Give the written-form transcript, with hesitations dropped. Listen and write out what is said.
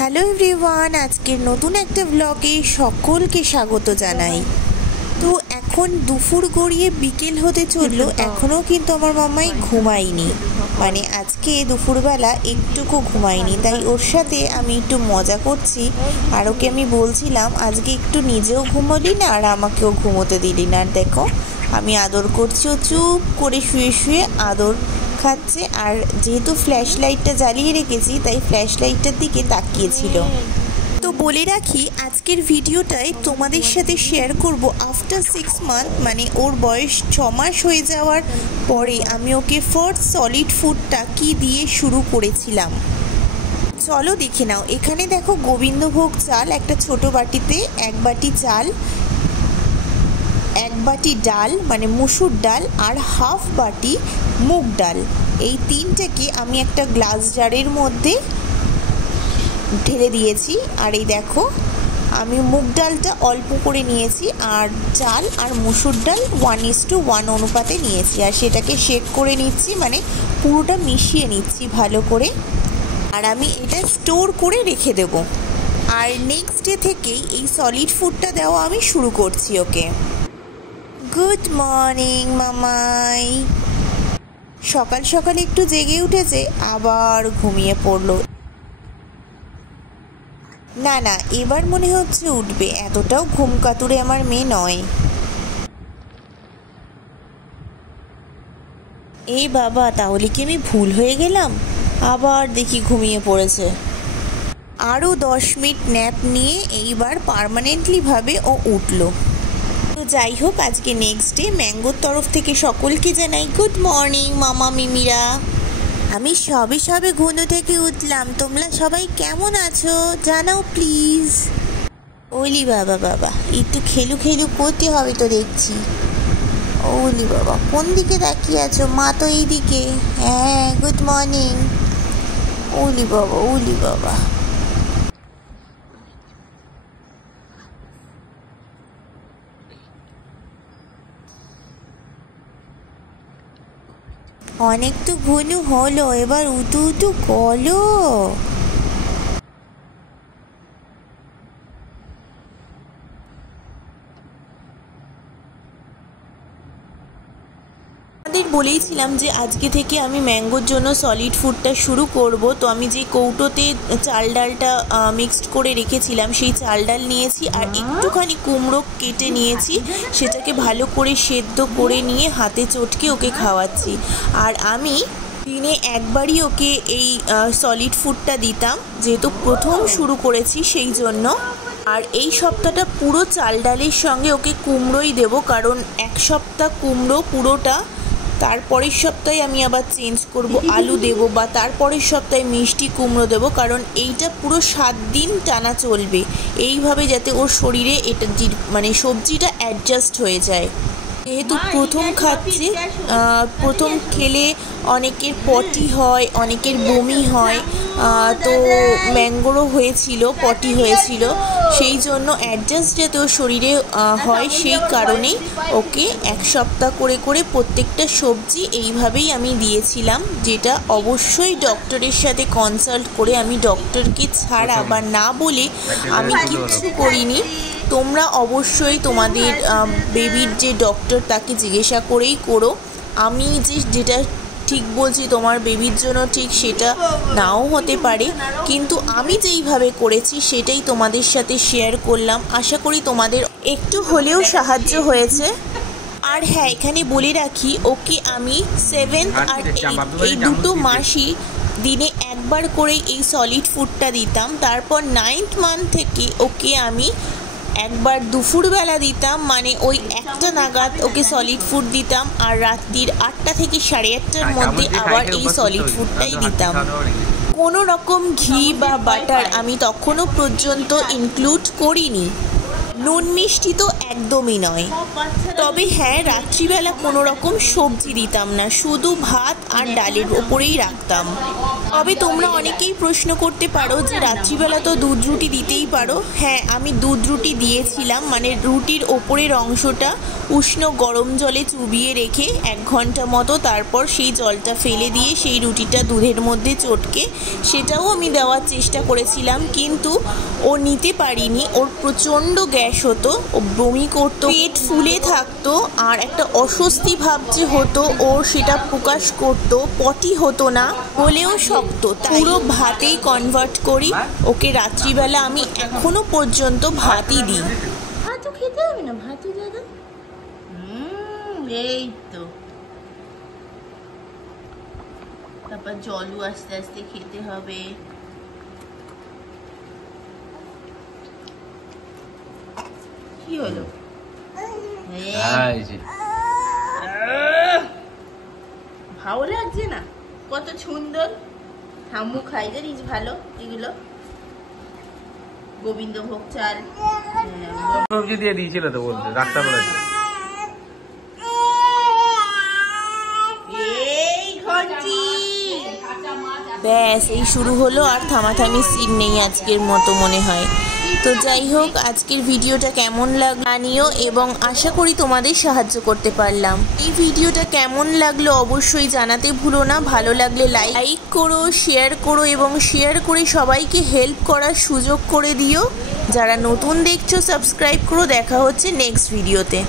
Hello everyone, আজকের নতুন একটা ব্লগে সকলকে স্বাগত জানাই। তো এখন দুপুর গড়িয়ে বিকেল হতে চললো, এখনও কিন্তু আমার মামাই ঘুমায়নি, মানে আজকে দুপুরবেলা একটুকু ঘুমায়নি। তাই ওর সাথে আমি একটু মজা করছি, আর ওকে আমি বলছিলাম আজকে একটু নিজেও ঘুমোলি না আর আমাকেও ঘুমোতে দিলি না। আর দেখো আমি আদর করছি, ও চুপ করে শুয়ে শুয়ে আদর খাচ্ছে। আর যেহেতু ফ্ল্যাশ লাইটটা জ্বালিয়ে রেখেছি তাই ফ্ল্যাশ লাইটটার দিকে তাকিয়েছিল। তো বলে রাখি, আজকের ভিডিওটায় তোমাদের সাথে শেয়ার করব আফটার 6 মান্থ, মানে ওর বয়স 6 মাস হয়ে যাওয়ার পরে আমি ওকে ফার্স্ট সলিড ফুডটা কী দিয়ে শুরু করেছিলাম। চলো দেখে নাও। এখানে দেখো গোবিন্দভোগ চাল একটা ছোট বাটিতে, 1 বাটি চাল, 1 বাটি ডাল মানে মুসুর ডাল, আর হাফ বাটি মুগ ডাল। এই তিনটাকে আমি একটা গ্লাস জারের মধ্যে ঢেলে দিয়েছি। আর এই দেখো আমি মুগ ডালটা অল্প করে নিয়েছি আর চাল আর মুসুর ডাল 1:1 অনুপাতে নিয়েছি, আর সেটাকে শেক করে নিচ্ছি, মানে পুরোটা মিশিয়ে নিচ্ছি ভালো করে। আর আমি এটা স্টোর করে রেখে দেব। আর নেক্সট ডে থেকেই এই সলিড ফুডটা দেওয়া আমি শুরু করছি ওকে। গুড মর্নিং মামাই। সকাল সকাল একটু জেগে উঠেছে, আবার ঘুমিয়ে পড়লো। না না, এবার মনে হচ্ছে উঠবে, এতটাও ঘুম কাতুরে আমার মেয়ে নয়। এই বাবা, তাহলে কি আমি ভুল হয়ে গেলাম? আবার দেখি ঘুমিয়ে পড়েছে। আরও 10 মিনিট ন্যাপ নিয়ে এইবার পার্মানেন্টলি ভাবে ও উঠলো। তো যাই হোক, আজকে নেক্সট ডে। ম্যাঙ্গোর তরফ থেকে সকলকে জানাই গুড মর্নিং মামা মিমিরা। আমি সবে ঘুম থেকে উঠলাম, তোমরা সবাই কেমন আছো জানাও প্লিজ। ওলি বাবা বাবা, একটু খেলু করতে হবে তো দেখছি। ওলি বাবা, কোন দিকে তাকিয়ে আছো? মা তো এই দিকে। হ্যাঁ, গুড মর্নিং। ওলি বাবা ওলি বাবা। অনেক তো ঘুনু হলো, এবার উঠু করো। বলেইছিলাম যে আজকে থেকে আমি ম্যাঙ্গোর জন্য সলিড ফুডটা শুরু করব। তো আমি যে কৌটোতে চাল ডালটা মিক্সড করে রেখেছিলাম সেই চাল ডাল নিয়েছি, আর একটুখানি কুমড়ো কেটে নিয়েছি, সেটাকে ভালো করে সেদ্ধ করে নিয়ে হাতে চটকে ওকে খাওয়াচ্ছি। আর আমি দিনে একবারই ওকে এই সলিড ফুডটা দিতাম, যেহেতু প্রথম শুরু করেছি সেই জন্য। আর এই সপ্তাহটা পুরো চাল ডালের সঙ্গে ওকে কুমড়োই দেবো, কারণ 1 সপ্তাহ কুমড়ো পুরোটা, তারপরের সপ্তাহে আমি আবার চেঞ্জ করব, আলু দেবো, বা তারপরের সপ্তাহে মিষ্টি কুমড়ো দেবো, কারণ এইটা পুরো 7 দিন টানা চলবে, এইভাবে যাতে ওর শরীরে এটা মানে সবজিটা অ্যাডজাস্ট হয়ে যায়। যেহেতু প্রথম খাচ্ছে, প্রথম খেলে অনেকের পটি হয়, অনেকের বমি হয়, তো ম্যাঙ্গোরও হয়েছিল, পটি হয়েছিল, সেই জন্য অ্যাডজাস্ট যাতে ওর শরীরে হয় সেই কারণেই ওকে 1 সপ্তাহ করে করে প্রত্যেকটা সবজি এইভাবেই আমি দিয়েছিলাম, যেটা অবশ্যই ডক্টরের সাথে কনসাল্ট করে, আমি ডক্টরকে ছাড়া বা না বলে আমি কিচ্ছু করিনি। তোমরা অবশ্যই তোমাদের বেবির যে ডক্টর তাকে জিজ্ঞাসা করেই করো। আমি যেটা ঠিক বলছি তোমার বেবির জন্য ঠিক সেটা নাও হতে পারে, কিন্তু আমি যেইভাবে করেছি সেটাই তোমাদের সাথে শেয়ার করলাম। আশা করি তোমাদের একটু হলেও সাহায্য হয়েছে। আর হ্যাঁ, এখানে বলে রাখি, ওকে আমি 7th আর 8th এই দুটো মাসই দিনে একবার করে এই সলিড ফুডটা দিতাম। তারপর 9th মান্থ থেকে ওকে আমি একবার দুপুরবেলা দিতাম, মানে ওই 1টা নাগাদ ওকে সলিড ফুড দিতাম, আর রাত্রির 8টা থেকে 8:30টার মধ্যে আবার এই সলিড ফুডটাই দিতাম। কোনো রকম ঘি বা বাটার আমি তখনও পর্যন্ত ইনক্লুড করিনি। নুন মিষ্টি তো একদমই নয়। তবে হ্যাঁ, রাত্রিবেলা কোনো রকম সবজি দিতাম না, শুধু ভাত আর ডালের ওপরেই রাখতাম। তবে তোমরা অনেকেই প্রশ্ন করতে পারো যে রাত্রিবেলা তো দুধ রুটি দিতেই পারো। হ্যাঁ, আমি দুধ রুটি দিয়েছিলাম, মানে রুটির ওপরের অংশটা উষ্ণ গরম জলে চুবিয়ে রেখে 1 ঘন্টা মতো, তারপর সেই জলটা ফেলে দিয়ে সেই রুটিটা দুধের মধ্যে চটকে সেটাও আমি দেওয়ার চেষ্টা করেছিলাম, কিন্তু ও নিতে পারিনি। ওর প্রচণ্ড গ্যাস হতো, ও বমি করতো, পেট ফুলে থাকতো, আর একটা অস্বস্তি ভাব যে হতো ওর সেটা প্রকাশ করতো, পটি হতো না, হলেও শক্ত, পুরো ভাতেই কনভার্ট করি ওকে। রাত্রিবেলা আমি এখনো পর্যন্ত ভাতই দিই। ভাতও খেতে হবে না, ভাতও দাদা। এই তো তারপর জলও আস্তে আস্তে খেতে হবে। কি হলো? ভালো লাগছে না? কত সুন্দর হামু খাই জানিস, ভালো এগুলো গোবিন্দভোগ চাল সবজি দিয়ে দিয়েছিল তো, বলতে ডাক্তার বলেছে। ব্যাস, এই শুরু হলো, আর থামাথামি সিন নেই আজকের মতো মনে হয়। তো যাই হোক, আজকের ভিডিওটা কেমন লাগলো জানিও, এবং আশা করি তোমাদের সাহায্য করতে পারলাম। এই ভিডিওটা কেমন লাগলো অবশ্যই জানাতে ভুলো না। ভালো লাগলে লাইক করো, শেয়ার করো, এবং শেয়ার করে সবাইকে হেল্প করার সুযোগ করে দিও। যারা নতুন দেখছো সাবস্ক্রাইব করো। দেখা হচ্ছে নেক্সট ভিডিওতে।